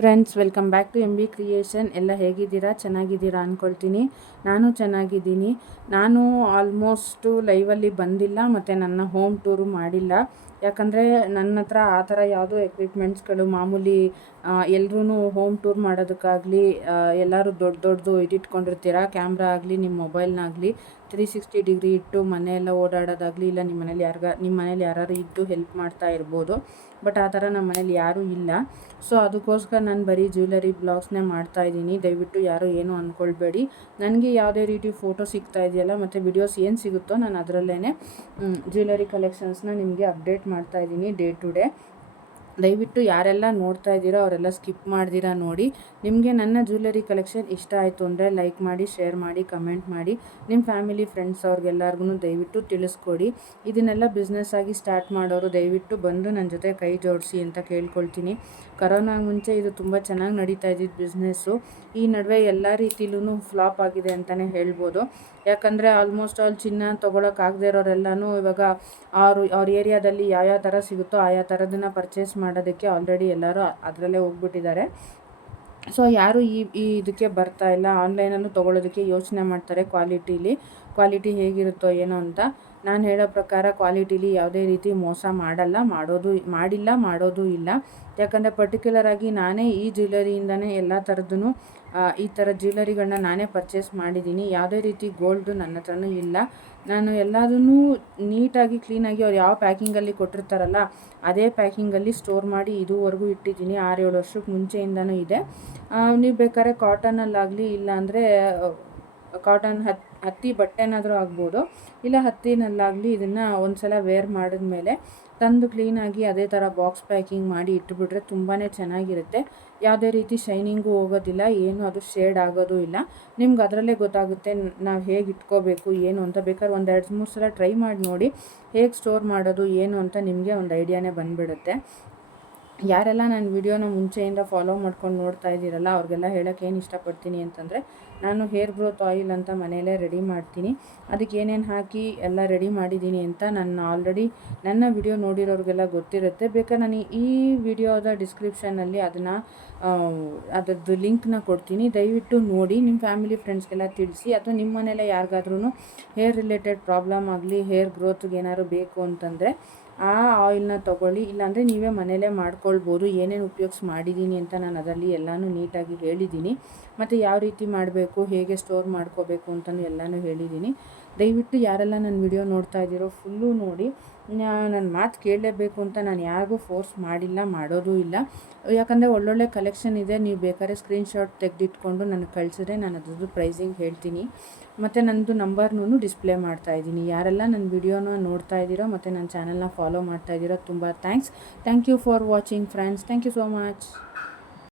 Friends, welcome back to M B creation. ಎಲ್ಲ ಹೇಗಿದ್ದೀರಾ? ಚೆನ್ನಾಗಿದ್ದೀರಾ ಅಂದ್ಕೊಳ್ತೀನಿ. ನಾನು ಚೆನ್ನಾಗಿದ್ದೀನಿ. ನಾನು ಆಲ್ಮೋಸ್ಟು ಲೈವಲ್ಲಿ ಬಂದಿಲ್ಲ ಮತ್ತು ನನ್ನ ಹೋಮ್ ಟೂರು ಮಾಡಿಲ್ಲ. ಯಾಕಂದರೆ ನನ್ನ ಹತ್ರ ಆ ಥರ ಯಾವುದೋ ಎಕ್ವಿಪ್ಮೆಂಟ್ಸ್ಗಳು ಮಾಮೂಲಿ ಎಲ್ಲರೂ ಹೋಮ್ ಟೂರ್ ಮಾಡೋದಕ್ಕಾಗಲಿ ಎಲ್ಲರೂ ದೊಡ್ಡದು ಇದಿಟ್ಕೊಂಡಿರ್ತೀರ, ಕ್ಯಾಮ್ರಾ ಆಗಲಿ ನಿಮ್ಮ ಮೊಬೈಲ್ನಾಗಲಿ 360 ಡಿಗ್ರಿ ಇಟ್ಟು ಮನೆಯೆಲ್ಲ ಓಡಾಡೋದಾಗಲಿ, ಇಲ್ಲ ನಿಮ್ಮ ಮನೇಲಿ ಯಾರು ಇದ್ದು ಹೆಲ್ಪ್ ಮಾಡ್ತಾ ಇರ್ಬೋದು. ಬಟ್ ಆ ಥರ ನಮ್ಮ ಮನೇಲಿ ಯಾರೂ ಇಲ್ಲ. ಸೊ ಅದಕ್ಕೋಸ್ಕರ ನಾನು ಬರೀ ಜ್ಯುವೆಲರಿ ಬ್ಲಾಗ್ಸ್ನೇ ಮಾಡ್ತಾಯಿದ್ದೀನಿ. ದಯವಿಟ್ಟು ಯಾರೂ ಏನೂ ಅಂದ್ಕೊಳ್ಬೇಡಿ. ನನಗೆ ಯಾವುದೇ ರೀತಿ ಫೋಟೋ ಸಿಗ್ತಾ ಇದೆಯಲ್ಲ ಮತ್ತು ವಿಡಿಯೋಸ್ ಏನು ಸಿಗುತ್ತೋ ನಾನು ಅದರಲ್ಲೇ ಜ್ಯುವೆಲರಿ ಕಲೆಕ್ಷನ್ಸ್ನ ನಿಮಗೆ ಅಪ್ಡೇಟ್ ಮಾಡ್ತಾಯಿದ್ದೀನಿ ಡೇ ಟು ಡೇ. ದಯವಿಟ್ಟು ಯಾರೆಲ್ಲ ನೋಡ್ತಾ ಇದ್ದೀರೋ ಅವರೆಲ್ಲ ಸ್ಕಿಪ್ ಮಾಡ್ದಿರಾ ನೋಡಿ. ನಿಮಗೆ ನನ್ನ ಜ್ಯುವೆಲರಿ ಕಲೆಕ್ಷನ್ ಇಷ್ಟ ಆಯಿತು ಅಂದರೆ ಲೈಕ್ ಮಾಡಿ, ಶೇರ್ ಮಾಡಿ, ಕಮೆಂಟ್ ಮಾಡಿ. ನಿಮ್ಮ ಫ್ಯಾಮಿಲಿ ಫ್ರೆಂಡ್ಸ್ ಅವ್ರಿಗೆಲ್ಲರಿಗೂ ದಯವಿಟ್ಟು ತಿಳಿಸ್ಕೊಡಿ. ಇದನ್ನೆಲ್ಲ ಬಿಸ್ನೆಸ್ ಆಗಿ ಸ್ಟಾರ್ಟ್ ಮಾಡೋರು ದಯವಿಟ್ಟು ಬಂದು ನನ್ನ ಜೊತೆ ಕೈ ಜೋಡಿಸಿ ಅಂತ ಕೇಳ್ಕೊಳ್ತೀನಿ. ಕರೋನಾಗೆ ಮುಂಚೆ ಇದು ತುಂಬ ಚೆನ್ನಾಗಿ ನಡೀತಾ ಇದ್ದಿದ್ದು ಬಿಸ್ನೆಸ್ಸು. ಈ ನಡುವೆ ಎಲ್ಲ ರೀತಿಲೂ ಫ್ಲಾಪ್ ಆಗಿದೆ ಅಂತಲೇ ಹೇಳ್ಬೋದು. ಯಾಕಂದರೆ ಆಲ್ಮೋಸ್ಟ್ ಆಲ್ ಚಿನ್ನ ತೊಗೊಳಕ್ಕಾಗದೇ ಇರೋರೆಲ್ಲನೂ ಇವಾಗ ಅವ್ರ ಏರಿಯಾದಲ್ಲಿ ಯಾವ್ಯಾವ ಥರ ಸಿಗುತ್ತೋ ಆಯಾ ಥರದನ್ನು ಪರ್ಚೇಸ್ ಮಾಡೋದಕ್ಕೆ ಆಲ್ರೆಡಿ ಎಲ್ಲರೂ ಅದರಲ್ಲೇ ಹೋಗ್ಬಿಟ್ಟಿದ್ದಾರೆ. ಸೊ ಯಾರು ಈ ಇದಕ್ಕೆ ಬರ್ತಾ ಇಲ್ಲ. ಆನ್ಲೈನಲ್ಲೂ ತೊಗೊಳೋದಕ್ಕೆ ಯೋಚನೆ ಮಾಡ್ತಾರೆ ಕ್ವಾಲಿಟಿ ಹೇಗಿರುತ್ತೋ ಏನೋ ಅಂತ. ನಾನು ಹೇಳೋ ಪ್ರಕಾರ ಕ್ವಾಲಿಟಿಲಿ ಯಾವುದೇ ರೀತಿ ಮೋಸ ಮಾಡಿಲ್ಲ, ಮಾಡೋದು ಇಲ್ಲ. ಯಾಕಂದರೆ ಪರ್ಟಿಕ್ಯುಲರಾಗಿ ನಾನೇ ಈ ಜ್ಯುವೆಲರಿಯಿಂದನೇ ಎಲ್ಲ ಥರದ್ದೂ ಈ ಥರ ಜ್ಯುವೆಲರಿಗಳನ್ನ ನಾನೇ ಪರ್ಚೇಸ್ ಮಾಡಿದ್ದೀನಿ. ಯಾವುದೇ ರೀತಿ ಗೋಲ್ಡು ನನ್ನ ಹತ್ರನೂ ಇಲ್ಲ. ನಾನು ಎಲ್ಲದನ್ನೂ ನೀಟಾಗಿ ಕ್ಲೀನಾಗಿ ಅವ್ರು ಯಾವ ಪ್ಯಾಕಿಂಗಲ್ಲಿ ಕೊಟ್ಟಿರ್ತಾರಲ್ಲ ಅದೇ ಪ್ಯಾಕಿಂಗಲ್ಲಿ ಸ್ಟೋರ್ ಮಾಡಿ ಇದುವರೆಗೂ ಇಟ್ಟಿದ್ದೀನಿ. 6-7 ವರ್ಷಕ್ಕೆ ಮುಂಚೆಯಿಂದನೂ ಇದೆ. ನೀವು ಬೇಕಾದ್ರೆ ಕಾಟನಲ್ಲಾಗಲಿ, ಇಲ್ಲಾಂದರೆ ಕಾಟನ್ ಹತ್ತಿ ಬಟ್ಟೆನಾದರೂ ಆಗ್ಬೋದು, ಇಲ್ಲ ಹತ್ತಿನಲ್ಲಾಗಲಿ ಇದನ್ನು ಒಂದು ಸಲ ವೇರ್ ಮಾಡಿದ್ಮೇಲೆ ತಂದು ಕ್ಲೀನಾಗಿ ಅದೇ ಥರ ಬಾಕ್ಸ್ ಪ್ಯಾಕಿಂಗ್ ಮಾಡಿ ಇಟ್ಟುಬಿಟ್ರೆ ತುಂಬಾ ಚೆನ್ನಾಗಿರುತ್ತೆ. ಯಾವುದೇ ರೀತಿ ಶೈನಿಂಗು ಹೋಗೋದಿಲ್ಲ, ಏನು ಅದು ಶೇಡ್ ಆಗೋದು ಇಲ್ಲ. ನಿಮ್ಗೆ ಅದರಲ್ಲೇ ಗೊತ್ತಾಗುತ್ತೆ ನಾವು ಹೇಗೆ ಇಟ್ಕೋಬೇಕು ಏನು ಅಂತ. ಬೇಕಾದ್ರೆ 1-2-3 ಸಲ ಟ್ರೈ ಮಾಡಿ ನೋಡಿ ಹೇಗೆ ಸ್ಟೋರ್ ಮಾಡೋದು ಏನು ಅಂತ. ನಿಮಗೆ ಒಂದು ಐಡಿಯಾನೇ ಬಂದುಬಿಡುತ್ತೆ. ಯಾರೆಲ್ಲ ನನ್ನ ವಿಡಿಯೋನ ಮುಂಚೆಯಿಂದ ಫಾಲೋ ಮಾಡ್ಕೊಂಡು ನೋಡ್ತಾ ಇದ್ದೀರಲ್ಲ ಅವ್ರಿಗೆಲ್ಲ ಹೇಳೋಕ್ಕೆ ಏನು ಇಷ್ಟಪಡ್ತೀನಿ ಅಂತಂದರೆ, ನಾನು ಹೇರ್ ಗ್ರೋತ್ ಆಯಿಲ್ ಅಂತ ಮನೆಯಲ್ಲೇ ರೆಡಿ ಮಾಡ್ತೀನಿ. ಅದಕ್ಕೆ ಏನೇನು ಹಾಕಿ ಎಲ್ಲ ರೆಡಿ ಮಾಡಿದ್ದೀನಿ ಅಂತ ಆಲ್ರೆಡಿ ನನ್ನ ವಿಡಿಯೋ ನೋಡಿರೋರಿಗೆಲ್ಲ ಗೊತ್ತಿರುತ್ತೆ. ಬೇಕಾದ್ರೆ ನಾನು ಈ ವಿಡಿಯೋದ ಡಿಸ್ಕ್ರಿಪ್ಷನಲ್ಲಿ ಅದರದ್ದು ಲಿಂಕ್ನ ಕೊಡ್ತೀನಿ. ದಯವಿಟ್ಟು ನೋಡಿ, ನಿಮ್ಮ ಫ್ಯಾಮಿಲಿ ಫ್ರೆಂಡ್ಸ್ಗೆಲ್ಲ ತಿಳಿಸಿ. ಅಥವಾ ನಿಮ್ಮ ಮನೇಲೆ ಯಾರಿಗಾದ್ರೂ ಹೇರ್ ರಿಲೇಟೆಡ್ ಪ್ರಾಬ್ಲಮ್ ಆಗಲಿ, ಹೇರ್ ಗ್ರೋತ್ಗೆ ಏನಾದ್ರು ಬೇಕು ಅಂತಂದರೆ ಆ ಆಯಿಲ್ನ ತೊಗೊಳ್ಳಿ. ಇಲ್ಲಾಂದರೆ ನೀವೇ ಮನೇಲೇ ಮಾಡ್ಕೊಳ್ಬೋದು. ಏನೇನು ಉಪಯೋಗಿಸಿ ಮಾಡಿದ್ದೀನಿ ಅಂತ ನಾನು ಅದರಲ್ಲಿ ಎಲ್ಲನೂ ನೀಟಾಗಿ ಹೇಳಿದ್ದೀನಿ. ಮತ್ತು ಯಾವ ರೀತಿ ಮಾಡಬೇಕು, ಹೇಗೆ ಸ್ಟೋರ್ ಮಾಡ್ಕೋಬೇಕು ಅಂತಲೂ ಎಲ್ಲನೂ ಹೇಳಿದ್ದೀನಿ. ದಯವಿಟ್ಟು ಯಾರೆಲ್ಲ ನನ್ನ ವಿಡಿಯೋ ನೋಡ್ತಾ ಇದ್ದೀರೋ ಫುಲ್ಲು ನೋಡಿ. ನನ್ನ ಮಾತು ಕೇಳಲೇಬೇಕು ಅಂತ ನಾನು ಯಾರಿಗೂ ಫೋರ್ಸ್ ಮಾಡಿಲ್ಲ, ಮಾಡೋದೂ ಇಲ್ಲ. ಯಾಕಂದರೆ ಒಳ್ಳೊಳ್ಳೆ ಕಲೆಕ್ಷನ್ ಇದೆ. ನೀವು ಬೇಕಾದ್ರೆ ಸ್ಕ್ರೀನ್ಶಾಟ್ ತೆಗೆದಿಟ್ಕೊಂಡು ನನಗೆ ಕಳಿಸಿದ್ರೆ ನಾನು ಅದ್ರದ್ದು ಪ್ರೈಸಿಂಗ್ ಹೇಳ್ತೀನಿ. ಮತ್ತು ನನ್ನದು ನಂಬರ್ನೂ ಡಿಸ್ಪ್ಲೇ ಮಾಡ್ತಾಯಿದ್ದೀನಿ. ಯಾರೆಲ್ಲ ನನ್ನ ವಿಡಿಯೋನ ನೋಡ್ತಾ ಇದ್ದೀರೋ ಮತ್ತು ನನ್ನ ಚಾನಲ್ನ ಫಾಲೋ ಮಾಡ್ತಾ ಇದ್ದೀರೋ ತುಂಬ thank you for watching friends. Thank you so much.